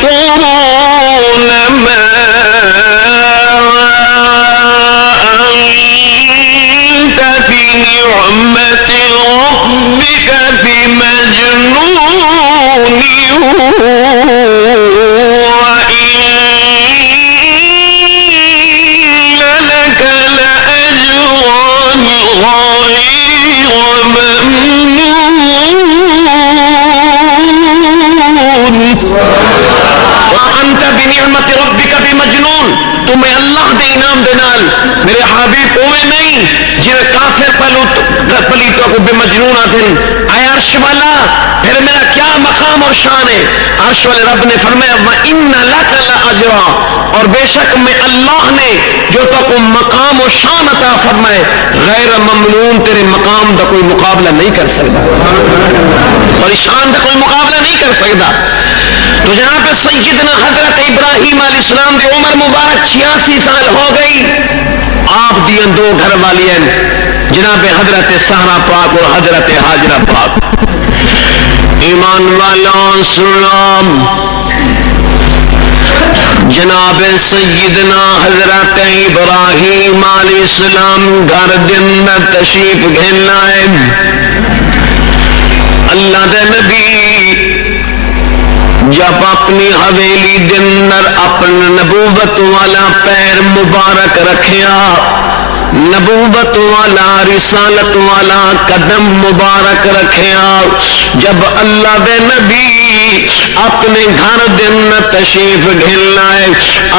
يكفرون ما أنت بنعمة ربك بمجنون وإن لك لأجرا غير ممنون وأنت بنعمة ربك بمجنون تمہیں اللہ دے انعام دے نال میرے حبیب اوے نہیں جنہیں کافر پلیتوں کو بے مجنون آتے ہیں اے عرش والا پھر میرا کیا مقام اور شان ہے عرش والے رب نے فرمایا وَإِنَّ لَكَ لَأَجْرًا اور بے شک میں اللہ نے جو تو کو مقام و شان عطا فرمائے غیر ممنون تیرے مقام دا کوئی مقابلہ نہیں کر سکتا اور شان دا کوئی مقابلہ نہیں کر سکتا تو جناب سیدنا حضرت ابراہیم علیہ السلام دی عمر مبارک 86 سال ہو گئی آپ دیاں دو گھر والی ہیں جناب حضرت سہرا پاک اور حضرت حاجرہ پاک ایمان والوں سلام جناب سیدنا حضرت ابراہیم علیہ السلام گھر دن میں تشریف گھننا ہے اللہ دے نبی جب اپنی حویلی دنر اپن نبوت والا پیر مبارک رکھیا نبوت والا رسالت والا قدم مبارک رکھیا جب اللہ دے نبی اپنے گھر دن تشریف گھلنا ہے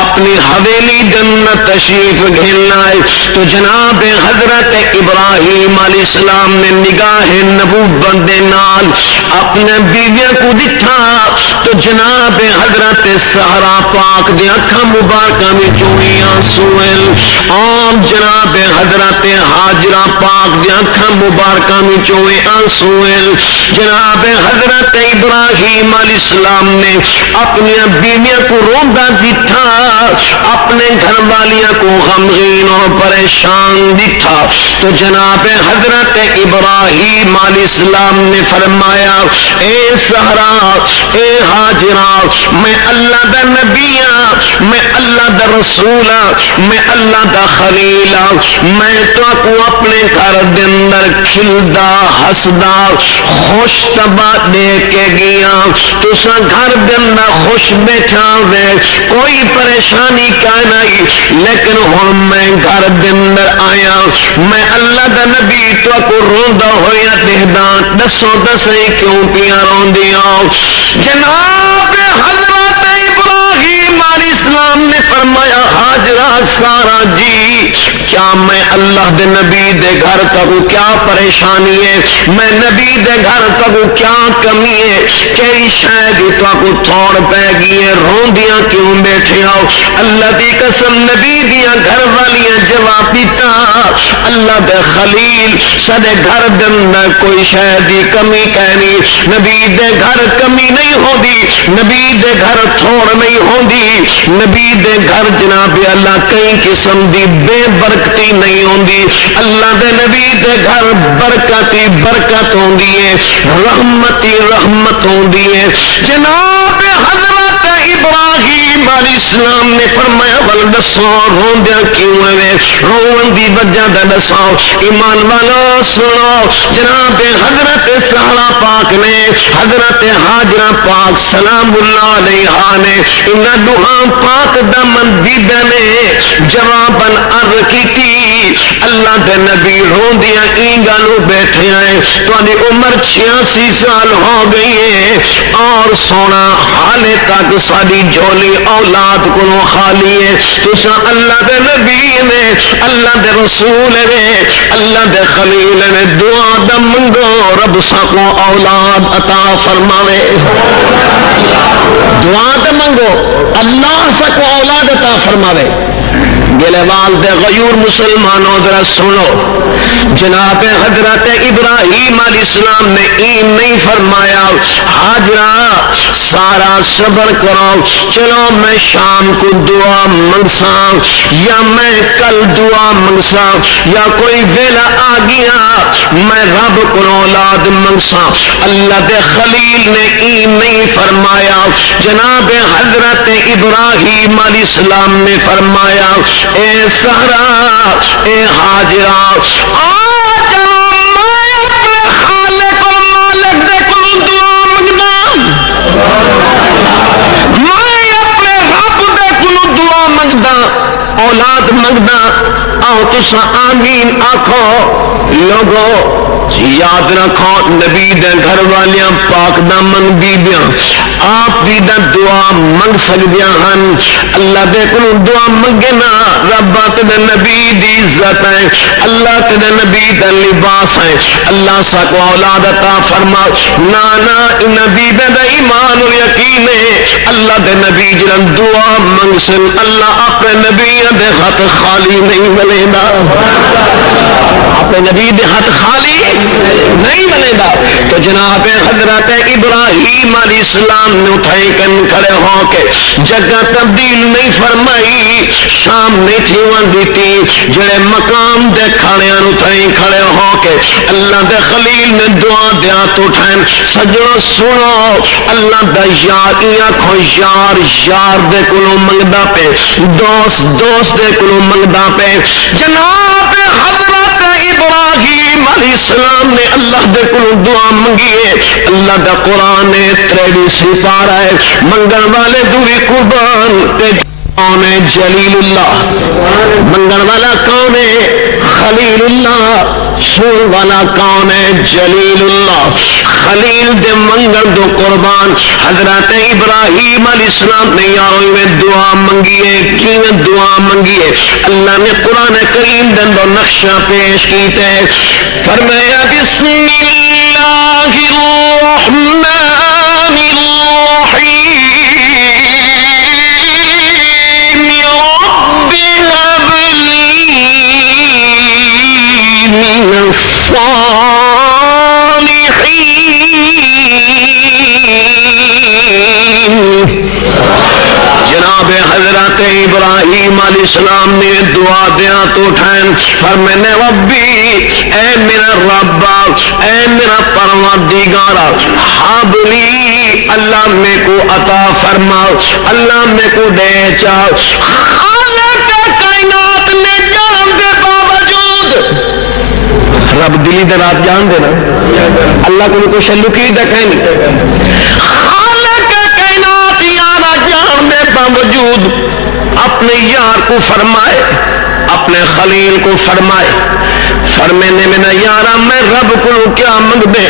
اپنی حویلی دن تشریف گھلنا ہے تو جناب حضرت ابراہیم علیہ السلام نے نگاہ نبوت دے نال اپنے بیویاں کو دکھا تو جناب حضرت سہرا پاک دی اکھاں مبارکہ میں چوئی آنسوئل عام جناب حضرت حاجرہ پاک دی اکھاں مبارکہ میں چوئی آنسوئل جناب حضرت ابراہیم علیہ السلام نے اپنی بیویاں کو روندہ دکھا اپنے گھر والیاں کو غمگین اور پریشان دکھا تو جناب حضرت ابراہیم علیہ السلام نے فرمایا اے سہرا اے حاجرہ میں اللہ دا نبی ہاں میں اللہ دا رسول ہاں میں اللہ دا خلیل ہاں میں تو کو اپنے گھر دے اندر کھلدا ہسدا خوش طبع دے کے گیا تو سا گھر دے اندر خوش بیٹھا وے کوئی پریشانی کا نہیں لیکن ہن میں گھر دے اندر آیا میں اللہ دا نبی تو کو روندا ہویا دیکھدا دسو دسے کیوں پیا روندیاں جناب حضرت ابراہیم علیہ السلام نے فرمایا حاجرہ سارا جی کیا میں اللہ دے نبی دے گھر تک کیا پریشانی ہے میں نبی دے گھر تک کیا کمی ہے کئی شاید تو کو تھوڑ پہ گئی ہے روندیاں کیوں بیٹھے آؤ اللہ دی قسم نبی دیا گھر والیاں جواب دیتا اللہ دے خلیل سدے گھر دن کوئی شاید دی کمی کہنی نبی دے گھر کمی نہیں ہوندی نبی دے گھر تھوڑ نہیں ہوندی نبی دے گھر جناب اللہ کئی قسم دی بے برکتی نہیں ہوندی اللہ دے نبی دے گھر برکتی برکت ہوندی ہے رحمتی رحمت ہوندی ہے جناب حضرت ابراہیم علیہ السلام نے فرمایا ول دسو روندیاں کیوں ہے رون دی وجہ دا دسو ایمان والا سنو جناب حضرت سہرا پاک نے حضرت حاجرہ پاک سلام اللہ علیہا نے انہاں دوہاں پاک دا مندیدہ نے جواباً عرض کی اللہ دے نبی روندیاں اینگالو بیٹھے ہیں تو آدھی عمر 86 سال ہو گئی ہے اور سونا حالے تک ساری جھولی اولاد کو خالی ہے تو سا اللہ دے نبی نے اللہ دے رسول نے اللہ دے خلیل نے دعا دا منگو رب سا کو اولاد عطا فرماوے دعا دا منگو اللہ سا کو اولاد عطا فرماوے گلے والد غیور مسلمانوں ذرا سنو جناب حضرت ابراہیم علیہ السلام نے این نہیں فرمایا حاجرہ سارا صبر کرو، چلو میں شام کو دعا منگسا یا میں کل دعا منگسا یا کوئی ویلا آ گیا میں رب کو اولاد منگسا. اللہ دے خلیل نے این نہیں فرمایا. جناب حضرت ابراہیم علیہ السلام نے فرمایا اے سہرا اے حاجرہ آج میں اپنے خالق و مالک دے کو دعا منگدا، میں اپنے رب دے کو دعا منگدا اولاد منگدا. آؤ تسا آمین آکھو. لوگو یاد رکھو نبی دے گھر والیاں پاک دامن بیبیاں آپ بھی دا دعا منگ سکدیاں ہن. اللہ دے کولوں دعا منگے نا رب تے نبی دی عزت ہے، اللہ تے نبی دا لباس ہے. اللہ سا کو اولاد عطا فرما. نا نبی دے ایمان و یقین ہے. اللہ دے نبی جن دعا منگ سن اللہ اپنے نبی دے ہاتھ خالی نہیں ملے گا، اپنے نبی دے ہاتھ خالی نہیں ملے گا. تو جناب حضرت ابراہیم علیہ السلام نے اٹھائی کن کھڑے ہو کے جگہ تبدیل نہیں فرمائی، شام نہیں تھی وہاں دیتی جڑے مقام دے کھڑے اٹھائی کھڑے ہو کے اللہ دے خلیل نے دعا دیا تو اٹھائیں. سجنو سنو اللہ دا یار آنکھو یار یار دے کلو منگدا پہ، دوست دے کلو منگدا پہ. جناب حضرت ابراہیم علیہ السلام نے اللہ دے کلو دعا منگیے. اللہ دا قرآن 23 سپارہ ہے منگن والے دوری قربان تے کون ہے جلیل اللہ، منگن والا کون ہے خلیل اللہ، سون والا کون ہے جلیل اللہ. خلیل دے منگن دو قربان حضرت ابراہیم علیہ السلام نے یاروں میں دعا منگیے. کیوں دعا منگیے؟ اللہ نے قرآن کریم دن دو نقشہ پیش کیتے فرمایا بسم اللہ الرحمن الرحیم رب هب لي من الصالحین. جناب حضرت ابراہیم علیہ السلام نے دعا دیا تو اٹھائیں فرمانے ربی اے میرا رب اے میرا پروردگار حبلی اللہ میں کو عطا فرما، اللہ میں کو دے چا. خالق کائنات نے جان دے باوجود رب دلی دے رات جان دے نا اللہ کو کچھ لکی دے کہیں خالق کائنات یارا جان دے باوجود اپنے یار کو فرمائے، اپنے خلیل کو فرمائے فرمینے میں نہ یارا میں رب کو کیا منگ دے.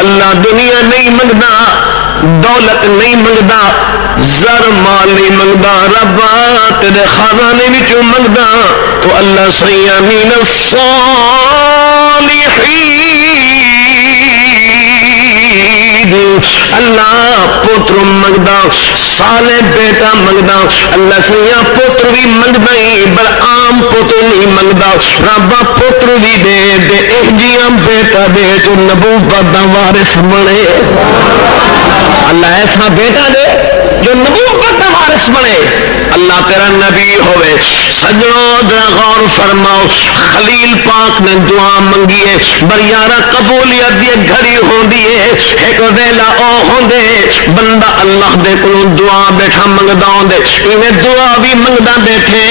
اللہ دنیا نہیں منگدا، دولت نہیں منگدا، زر مال نہیں منگدا، رب تیرے خزانے وچوں منگدا. تو اللہ سیاں من الصالحین اللہ پوتر منگدا، سالے بیٹا منگدا. اللہ سیاں پوتر بھی منگدا ہی بل عام پوتر نہیں منگدا. رب پوتر بھی دے دے اہجیاں بیٹا دے جو نبوت دا وارث بنے. اللہ ایسا بیٹا دے جو نبوت دا وارث بنے، اللہ تیرا نبی ہوئے. سجنوں دا غور فرماؤ خلیل پاک نے دعا منگیے بریارہ قبولیت دی گھڑی ہوں دیئے ایک ویلا او ہوں دے بندہ اللہ دے کو دعا بیٹھا منگدا ہوں دے. انہیں دعا بھی منگدا بیٹھے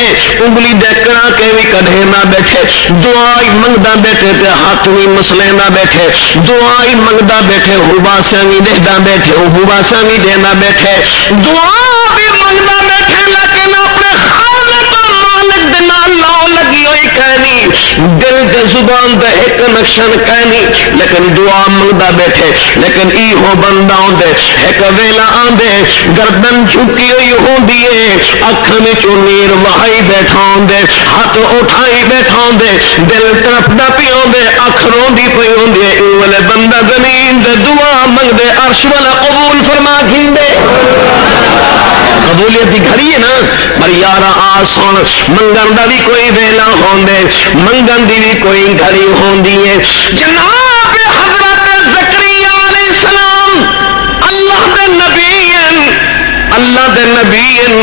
انگلی دے کرا کے بھی کڑھے نہ بیٹھے، دعا ہی منگدا بیٹھے تے ہاتھ بھی مسلے نہ بیٹھے، دعا ہی منگدا بیٹھے ہوباساں بھی دہدا بیٹھے ہوباساں بھی دینا بیٹھے، دعا بھی منگدا بیٹھے لیکن اپنے خالق و مالک دے نال لاؤ لگی ہوئی کہنی دل دے زبان دے ایک نقشن کہنی لیکن دعا منگدا بیٹھے. لیکن ای ہو بندہ ہوں دے ایک ویلا آن دے گردن جھکی ہوئی ہوں دیئے اکھاں وچوں نیر وہائی بیٹھا ہوں دے ہاتھ اٹھائی بیٹھا ہوں دے دل تڑپدا پئی ہوں دے اکھ روندی پئی ہوں دے. ای والے بندہ زمین دے دعا منگ دے عرش والا قبول فرما گھندے قبولیت کی گھڑی ہے نا، پر یار آ سن منگن دا بھی کوئی ویلا ہوندے، منگن دی بھی کوئی گھڑی ہوندی ہے۔ جناب حضرت زکریا علیہ السلام اللہ دے نبی ہیں، اللہ دے نبی ہیں،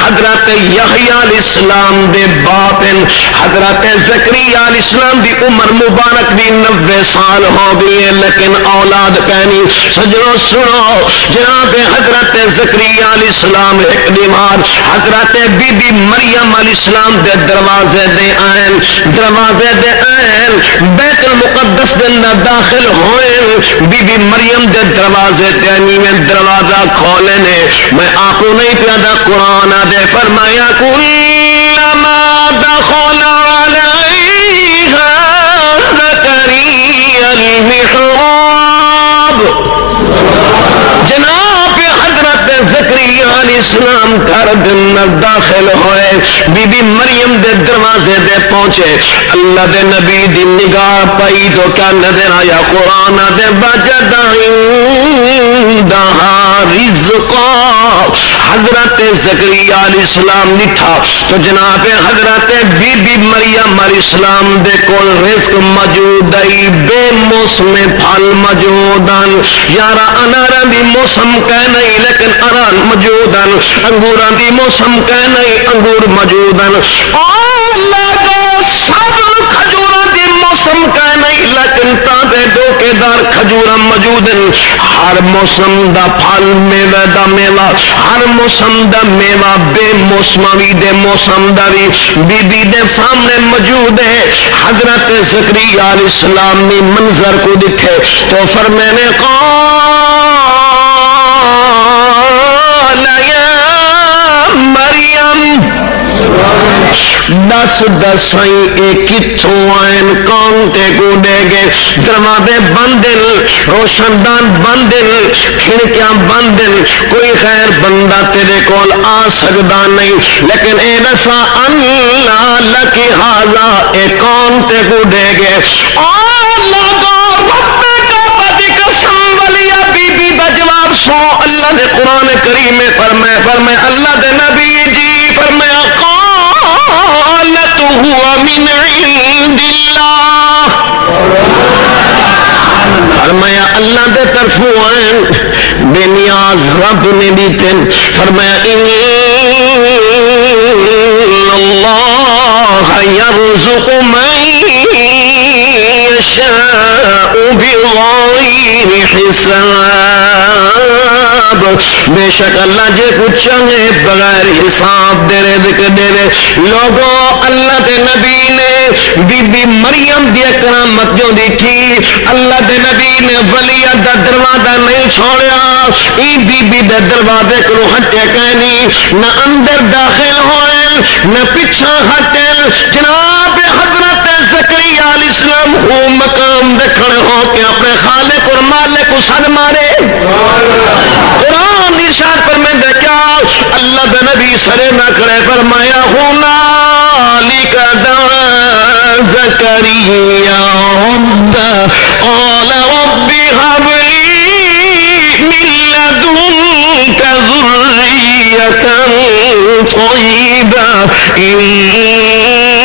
حضرت یحییٰ علیہ السلام دے باپ ہیں۔ حضرت زکریا علیہ السلام دی عمر مبارک بھی 90 سال ہو گئی ہے لیکن اولاد پہنی۔ سجنوں سنو، جناب حضرت زکریا علیہ السلام ایک دیوار حضرت بی بی مریم علیہ السلام دے دروازے دے آئین، دروازے دے آئین بیت المقدس دے اندر داخل ہوئے، بی بی مریم دے دروازے تے میں دروازہ کھولے نے، میں آپ کو نہیں پیادا قرآن دے فرمایا کلما دخل علیہا زکریا المحراب، جناب حضرت زکریا علیہ السلام گھر جنت داخل ہوئے، بی بی مریم دے دروازے دے پہنچے، اللہ دے نبی دی نگاہ پائی تو کیا نظر آیا؟ قرآن دے وجد عندہا رزقا، حضرت زکریا علیہ السلام نٹھا تو جناب حضرت بی بی مریم علیہ السلام دے کول رزق موجود ہے، بے موسم پھل موجودن، یارا اناران دی موسم کہ نہیں لیکن انار موجودن، انگوراں دی موسم کہ نہیں انگور موجودن، اللہ دا سب کھجوراں دی موسم کہ نہیں لیکن تاندے ڈوکے دار کھجوراں موجودن، ہر موسم دا پھل میوہ دا میوہ، ہر موسم دا میوہ بے موسمی دے موسم دا بھی بی بی دے سامنے موجود ہے۔ حضرت زکریا علیہ السلام نے منظر کو دکھے تو فرمانے قال یا مریم دس دسائیں اے کتھوں آئین کون تے کو دے گے، دروازے بندن، روشن دان بندن، کھڑکیاں بندن، کوئی خیر بندہ تیرے کول آ سکدا نہیں، لیکن اے دسا اللہ لکی حاضا اے کون تے کو دے گے؟ اللہ کو رب کا بدی قسم ولیہ بی بی دا جواب سو اللہ نے قرآن کریم میں فرمائے اللہ دے نبی جی فرمایا قالت ہوا من عند اللہ، فرمایا اللہ دے طرفوں آئیں بے نیاز رب نے دیتے، فرمایا ان اللہ یرزق من یشاء بغیر حساب، بے شک اللہ جے کچھ چاہے بغیر حساب دے رزق دے رے۔ لوگوں اللہ دے نبی نے بی بی مریم دی کرامت جو دی تھی، اللہ دے نبی نے ولیہ دا دروازہ نہیں چھوڑیا، ای بی بی دے دروازے کو ہٹے کہنی، نہ اندر داخل ہوئے نہ پیچھا ہٹے، جناب حضرت زکریا علیہ السلام ہو مقام دے کھڑے ہو کے اپنے خالق اور مالک کو سد مارے۔ قرآن ارشاد فرمائے کیا اللہ دے نبی سرے نہ کھڑے فرمایا ہنالک دعا زکریا ربہ قال رب هب لي من لدنك ذرية طيبة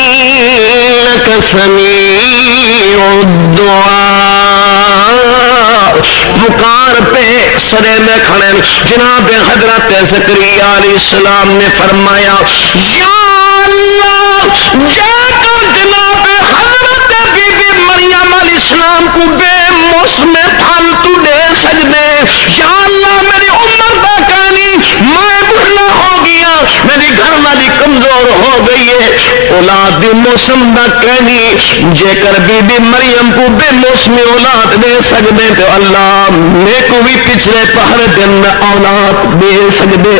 إنك سميع الدعاء، پکار پہ سرے میں کھڑے جناب حضرت زکریا علیہ السلام نے فرمایا یا اللہ جا کر جناب حضرت بی بی مریم علیہ السلام کو بے موسم پھل تو دے سجدے، یا اللہ میری عمر دا کہانی میں بڑھنا ہو گیا، میری گھر والی کمزور ہو گئی ہے، اولاد دی موسم دا کہنی جے کر بی بی مریم کو بے موسمی اولاد دے سکدے تو اللہ میں کو بھی پچھلے پہر دن اولاد دے سکدے۔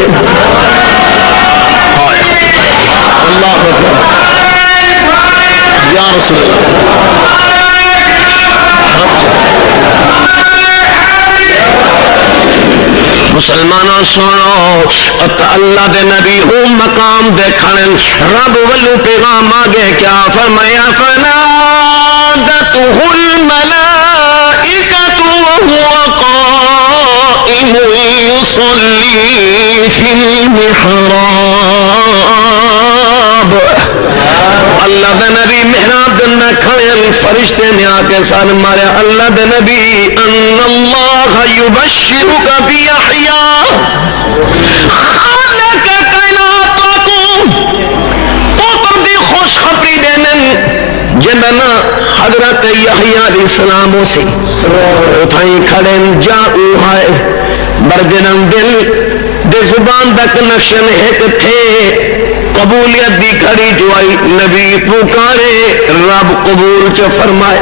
اللہ یا رسول اللہ مسلمانوں سنو، اللہ دے نبی ہوں مقام دے کھڑن رب ولو پیغام آگے کیا فرمایا فنادته الملائکۃ وهو قائم يصلي في المحراب اللہ دے نبی محراب دے اندر کھڑے فرشتے نے آ کے سر ماریا اللہ دے نبی ان اللہ یبشرک بیحییٰ خالق کائنات کو پوتر دی خوشخبری دینے جننا حضرت یحییٰ علیہ السلام سے اتھائی کھڑے جاؤ ہے برگنن دل دے زبان تک نقشن ایک تھے قبولیت دی کھڑی جو آئی نبی پکارے رب قبول چ فرمائے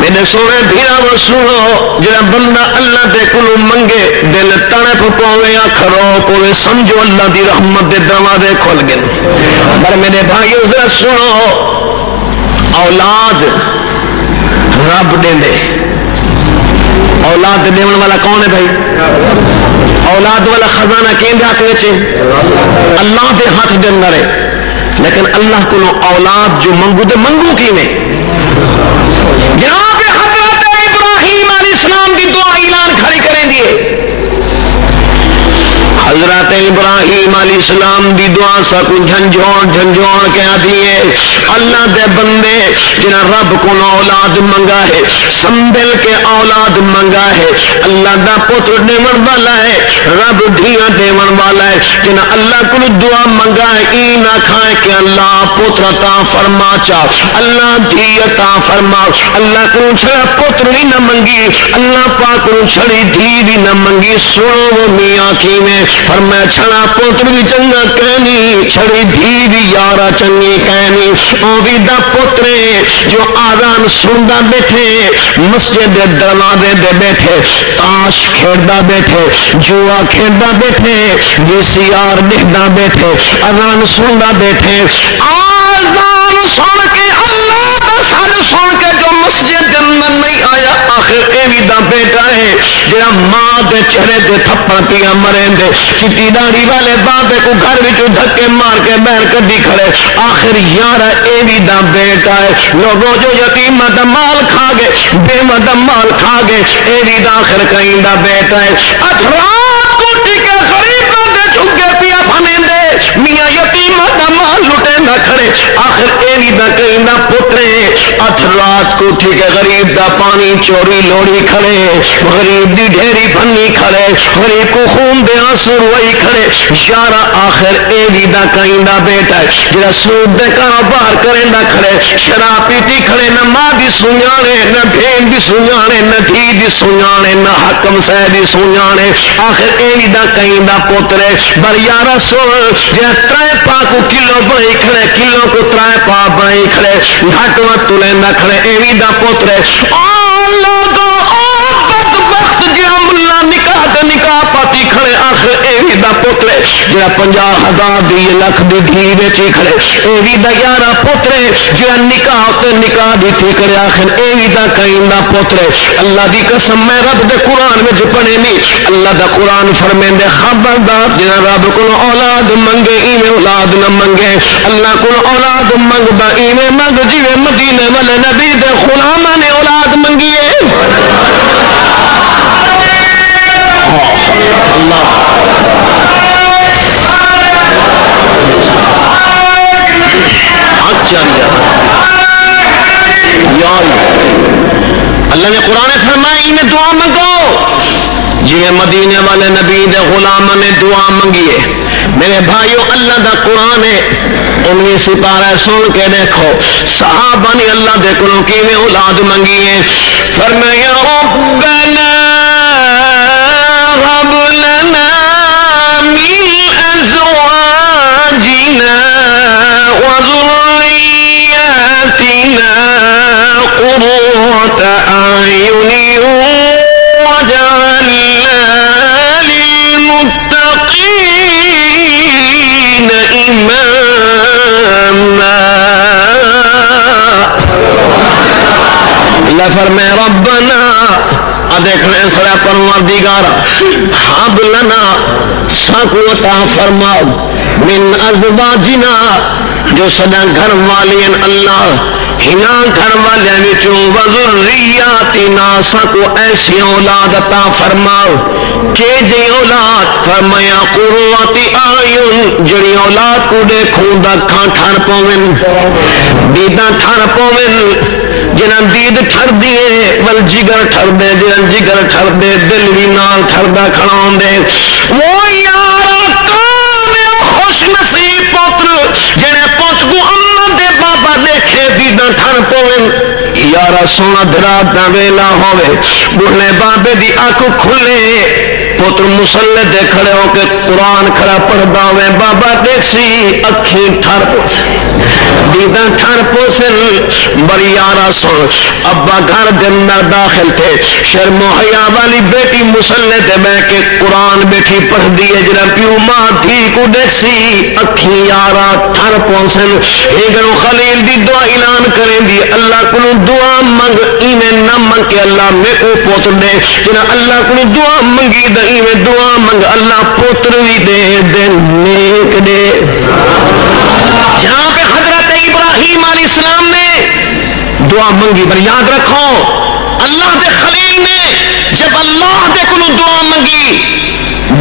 میرے سونے بھیرا وہ سنو جڑا بندہ اللہ دے کلو منگے دل تڑپ پوے آکھرو پوے سمجھو اللہ دی رحمت دے دروازے کھل گئے پر میرے بھائیو ذرا سنو اولاد رب دے دے اولاد دیون والا کون ہے بھائی اولاد والا خزانہ کہیں ہاتھ وچے اللہ دے ہاتھ دے اندر ہے لیکن اللہ کو اولاد جو منگو دے منگو کی میں جناب حضرت ابراہیم علیہ السلام کی دعا اعلان کھڑی کریں دیے حضرت ابراہیم علیہ السلام دی دعا سا کو جھنجھوڑ کے آدھی ہے اللہ دے بندے جنہاں رب کو اولاد منگا ہے سنبھل کے اولاد منگا ہے اللہ دا پتر دیون والا ہے رب دھیاں دیون والا ہے جنہاں اللہ کو دعا منگا ہے ای نہ کھائے کہ اللہ پتر عطا فرما چا اللہ دھی عطا فرما اللہ کو چھڑا پتر بھی نہ منگی اللہ پاک کو چھڑی دھی بھی نہ منگی سنو وہ میاں کی میں فرمایا چھڑا پتر بھی چنگا کہنی چھڑی دھی بھی یارا چنگی کہنی او بھی دا پترے جو آذان سندا بیٹھے مسجد دے دروازے دے بیٹھے تاش کھیڑدا بیٹھے جوا کھیڑدا بیٹھے وی سی آر دیکھدا بیٹھے آذان سندا بیٹھے آذان سن کے اللہ دا سن سن کے جو مسجد دے اندر نہیں آیا آخر ایوی دا بیٹا ہے جہاں ماں دے چہرے دے تھپڑ پیا مریں دے چٹی داڑھی والے بابے کو گھر وچ دھکے مار کے بہر کڈی کھڑے آخر یار ایوی دا بیٹا ہے لوگوں جو یتیم دا مال کھا گئے بیوہ دا مال کھا گئے ایوی دا آخر کہیں دا بیٹا ہے اتھرات کو ٹکے غریب دے جھگے پیا بھنے دے میاں یتیم دا مال لٹے نہ کھڑے آخر ایوی دا کہیں دا پترے اتھرات کو ٹھیکے غریب دا پانی چوری لوڑی کھڑے غریب دی ڈھیری بھنی کھڑے غریب کو خون دے آنسو روئی کھڑے یارا آخر ایوی دا کہیں دا بیٹا ہے جرا سود دے کاروبار کریں دا کھڑے شراب پیتی کھڑے نہ ماں دی سنیانے نہ بھین دی سنیانے نہ دھی دی سنیانے نہ حکم سہ دی سنیانے آخر ایوی دا کہیں دا پوترے بر یارا سن جرا ترائے پا کو کلو بڑھائی کھڑے کلو کو ترائے پا بڑھائی کھڑے گھٹ وقت تلیں دا کھڑے ایوی دا پوترے لوگوں بدبخت جہاں ملا نکاح دے نکاح پاتی کھڑے آخر ایوی دا پوترے جہاں 50,000 دی لکھ دی دھی بیچی کھڑے ایوی دا یارا پوترے جہاں نکاح تے نکاح دی تھی کھڑے آخر ایوی دا کہیں دا پوترے اللہ دی قسم میں رب دے قرآن میں پڑھے نہیں اللہ دا قرآن فرمین دے خبردار جہاں رب کو اولاد منگے ایویں اولاد نہ منگے اللہ کو اولاد منگ با ایویں منگ جیویں مدینے والے نبی دے غلاماں نے اولاد منگیے اللہ اللہ نے قرآن فرمایا انہیں دعا منگو جی مدینے والے نبی دے غلاماں نے دعا منگیے میرے بھائیو اللہ دا قرآن ہے 19 سپارہ سن کے دیکھو صحابہ نے اللہ دے قرآن کی میں اولاد منگیے فرمایا ربنا هب لنا من ازواجنا وذرياتنا قرة اعين وجعلنا للمتقين اماما اللہ فرمائے ربنا دیکھنے سرا پروردگارا حب لنا ساکو عطا فرماؤ من ازواجنا جو سدا گھر والین اللہ ہنا گھر والے وچوں وذریاتنا سکو ایسی اولاد عطا فرماؤ کہ جی اولاد فرمایا قرۃ اعین جڑی اولاد کو دیکھوں دا کھاں ٹھر پوین دیداں ٹھر پوین جنہاں دید ٹھر دیے ول جگر ٹھر دے جنہاں جگر ٹھر دے دل بھی نال ٹھردا کھڑاؤں دے وہ یارا کام خوش نصیب پتر جنہیں پوچھ کو اللہ دے بابا دیکھے دیداں ٹھر پوین یارا سونا درات نہ ویلا ہوئے بڑھنے بابے دی آنکھ کھلے پتر مسلح دے کھڑے ہو کے قرآن کھڑا پڑھدا ہوئے بابا دیکھ سی اکھی ٹھر پوسن دیداں ٹھر پوسن بڑی یارا سن ابا گھر دندر داخل تھے شرم و حیا والی بیٹی مسلح دے میں کے قرآن بیٹھی پڑھ دیئے جنہ پیو ماں تھی کو دیکھ سی اکھی یارا ٹھر پوسن ایگرو خلیل دی دعا اعلان کریں دی اللہ کنو دعا منگ ایمیں نہ منگ کہ اللہ میں او پوتر دے جنہ اللہ کنو دعا منگی دے ایمیں دعا منگ اللہ پوتر بھی دے دے نیک دے جہاں پہ حضرت ابراہیم علیہ السلام نے دعا منگی پر یاد رکھو اللہ دے خلیل نے جب اللہ دے کنو دعا منگی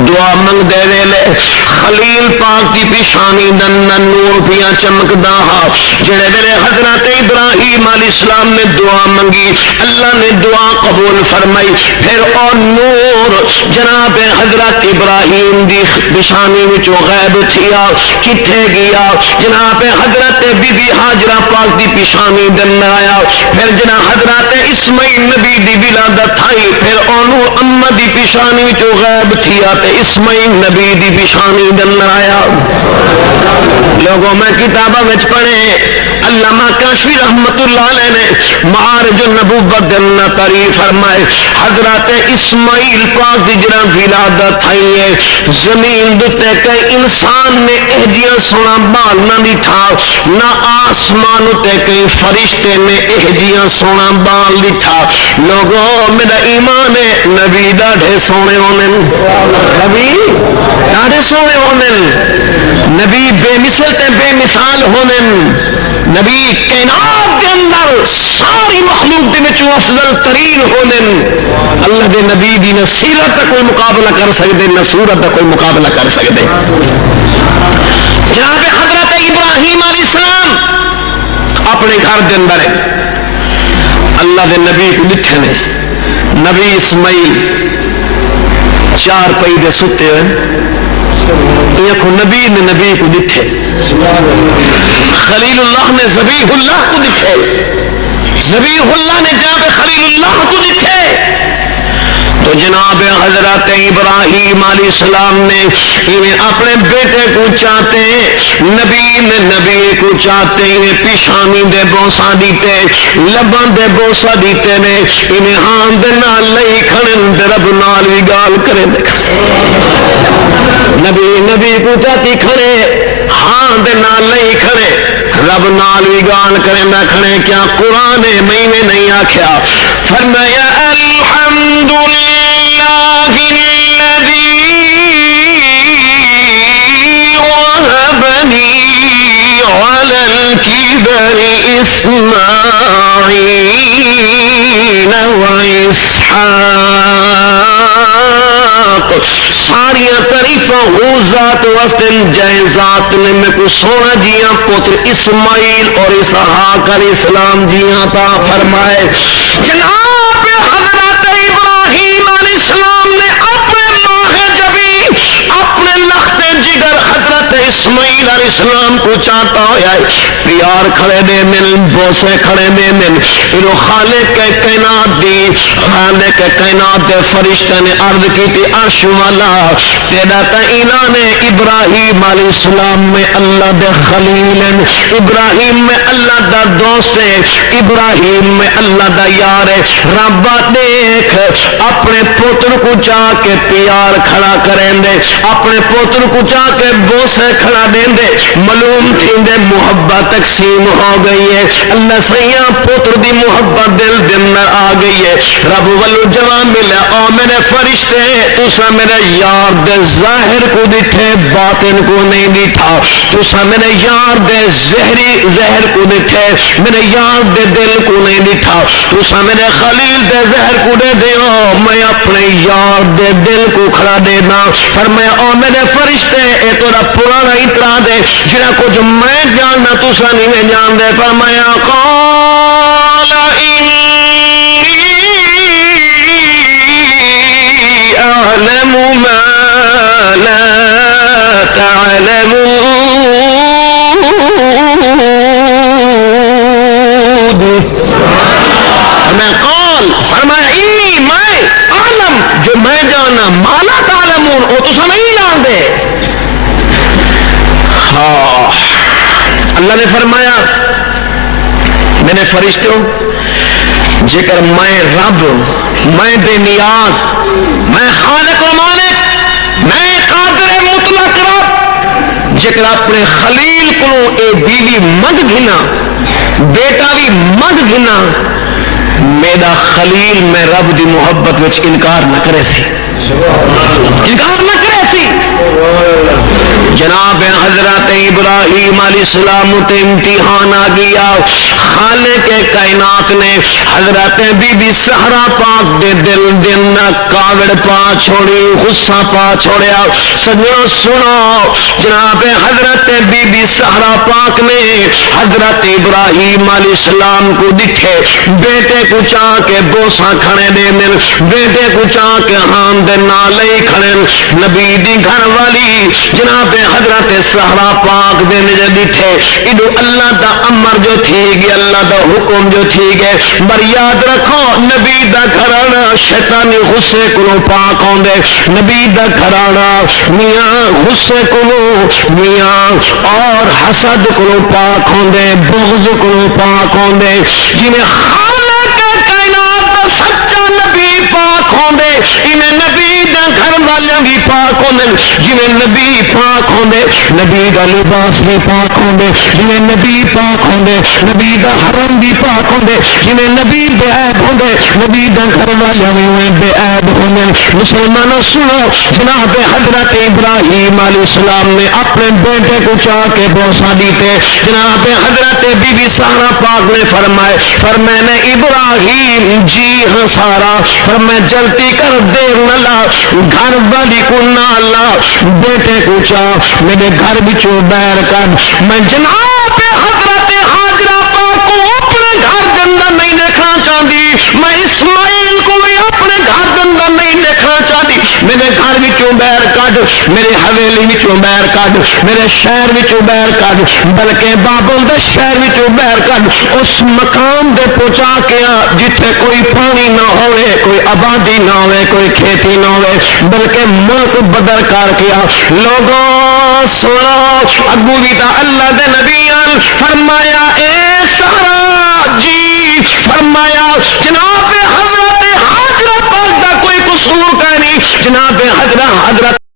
دعا منگ دے ویلے خلیل پاک کی پیشانی دن نور پیا چمکدا ہا جڑے ویلے حضرت ابراہیم علیہ السلام نے دعا منگی اللہ نے دعا قبول فرمائی پھر اور نور جناب حضرت ابراہیم دی پیشانی وچوں غائب تھیا کتھے گیا جناب حضرت بی بی ہاجرہ پاک دی پیشانی دن آیا پھر جناب حضرت اسماعیل نبی دی ولادت تھائی پھر اونوں اما دی پیشانی وچوں غائب تھیا اسماعیل نبی دی پیشانی دن آیا لوگوں میں کتابہ وچ پڑھے علامہ کاشفی رحمت اللہ علیہ نے معارج النبوت دن تعریف فرمائے حضرت اسماعیل پاک دی جنہ ولادت تھائی ہے زمین دتے کئی انسان نے اہجیاں سونا بال نہ دٹھا نہ آسمان تے کئی فرشتے نے اہجیاں سونا بال دٹھا لوگوں میرا ایمان ہے نبی ڈاڑھے سونے ہونے نبی ڈاڑھے سونے ہونے نبی بے مثل تے بے مثال ہونے نبی کائنات کے اندر ساری مخلوق دے وچوں افضل ترین ہونے اللہ دے نبی دی نہ سیرت کا کوئی مقابلہ کر سکتے نہ صورت کا کوئی مقابلہ کر سکتے جناب حضرت ابراہیم علیہ السلام اپنے گھر دے اندر ہے اللہ دے نبی کو دکھے نے نبی اسماعیل چار پئی دے ستے ہوئے یہ کو نبی نے نبی کو دکھے خلیل اللہ نے ذبیح اللہ کو دکھے ذبیح اللہ نے جناب خلیل اللہ کو دکھے تو جناب حضرت ابراہیم علیہ السلام نے انہیں اپنے بیٹے کو چاہتے نبی نے نبی کو چاہتے انہیں پیشانی دے بوسا دیتے لبان دے بوسا دیتے نے انہیں ہاں دے نال لئی کھڑن دے رب نال بھی گال کرے دے نبی نبی کو چاہتی کھڑے ہاں دے نال لئی کھڑے رب نال بھی گال کرے نہ کھڑے کیا قرآن میں نہیں آکھیا فرمایا الحمدللہ الذی وهبني على الكبر إسماعيل وإسحاق ساری تعریفاں وہ ذات واسطے جائے ذات نے میں کو سونا جیاں پتر اسماعیل اور اسحاق علیہ السلام جیاں تا فرمائے جناب حضرت ابراہیم علیہ السلام نے اپنے ماہ جبی اپنے لخت جگر حضرت اسماعیل علیہ السلام کو چاہتا ہویا ہے پیار کھڑے دے من بوسے کھڑے دے من انہوں خالق کے کائنات دی خالق کے کائنات دے فرشتہ نے عرض کی تھی عرش والا تیرا تا اعلان ابراہیم علیہ السلام میں اللہ دے خلیل ابراہیم میں اللہ دا دوست ہے ابراہیم میں اللہ دا یار ہے رب دیکھ اپنے پتر کو چاہ کے پیار کھڑا کریں دے اپنے پتر کو چاہ کے بوسے کھڑا دیں تھیندے معلوم تھیندے محبت تقسیم ہو گئی ہے اللہ سیاں پتر دی محبت دل دن آ گئی ہے رب ولو جواب ملا او میرے فرشتے تسا میرے یار دے ظاہر کو دٹھے باطن کو نہیں دٹھا تسا میرے یار دے زہر کو دٹھے میرے یار دے دل کو نہیں دٹھا تسا میرے خلیل دے زہر کو دے دیو میں اپنے یار دے دل کو کھڑا دینا فرمایا او میرے فرشتے اے تورا پرانا اترا دے جنہاں کچھ میں جاننا تسا نہیں میں جان دے فرمایا قال انی اعلم ما لا تعلمون میں قال فرمایا انی میں عالم جو میں جانا مالا تعلمون او تو نہیں جان دے ہاں اللہ نے فرمایا میرے فرشتوں جکر میں رب میں بے نیاز میں خالق و مالک میں قادر مطلق رب جکر اپنے خلیل کو اے بیوی مد گھنا بیٹا بھی مد گھنا میرا خلیل میں رب دی محبت وچ انکار نہ کرے سی انکار نہ کرے سی جناب حضرت ابراہیم علیہ السلام تے امتحان آ گیا خالق کائنات نے حضرت بی بی سہرا پاک دے دل دن کاوڑ پا چھوڑی غصہ پا چھوڑیا سجنوں سنو جناب حضرت بی بی سہرا پاک نے حضرت ابراہیم علیہ السلام کو دکھے بیٹے کو چاہ کے بوسا کھڑے دے دل بیٹے کو چاہ کے ہاں دے نالے کھڑے نبی دی گھر والی جناب حضرت سہرا پاک دے نجے دیٹھے ادو اللہ دا امر جو تھی گئے اللہ دا حکم جو تھی گئے بر یاد رکھو نبی دا گھرانا شیطانی غصے کنو پاک ہوں دے نبی دا گھرانا میاں غصے کنو میاں اور حسد کنو پاک ہوں دے بغض کنو پاک ہوں دے جنہیں خالق کائنات دا سچا نبی پاک ہوں دے انہیں نبی دا گھر والیاں بھی پاک ہوں دے جنہیں نبی پاک ہوں دے نبی دا لباس بھی پاک ہوں دے جنہیں نبی پاک ہوں دے نبی دا حرم بھی پاک ہوں دے جنہیں نبی بے عیب ہوں دے نبی دا گھر والیاں بھی بے عیب ہوں دے مسلمانوں سنو جناب حضرت ابراہیم علیہ السلام نے اپنے بیٹے کو چاہ کے بوسا دیتے جناب حضرت بی بی سارا پاک نے فرمائے نے ابراہیم جی ہاں سارا فرمائے جلتی کر دیر نہ لا گھر والی کو نہ لا بیٹے کو چاہ میرے گھر بچوں بیر کر میں جناب حضرت حاجرہ پاک کو اپنے گھر جندہ نہیں دیکھنا چاہتی میں اسماعیل کو بھی اپنے گھر جندہ نہیں دیکھنا چاہتی میرے گھر بچوں بیر کر میرے حویلی بچوں بیر کر میرے شہر بچوں بیر کر بلکہ بابل دے شہر بچوں بیر کر اس مقام دے پہنچا کے جتھے کوئی پانی نہ ہوئے کوئی آبادی نہ ہوئے کوئی کھیتی نہ ہوئے بلکہ ملک بدر کر کیا لوگوں سنو ابو بیتا اللہ دے نبیان فرمایا اے سارا جی فرمایا جناب حضرت حاجرہ پاک دا کوئی قصور کا نہیں جناب حضرت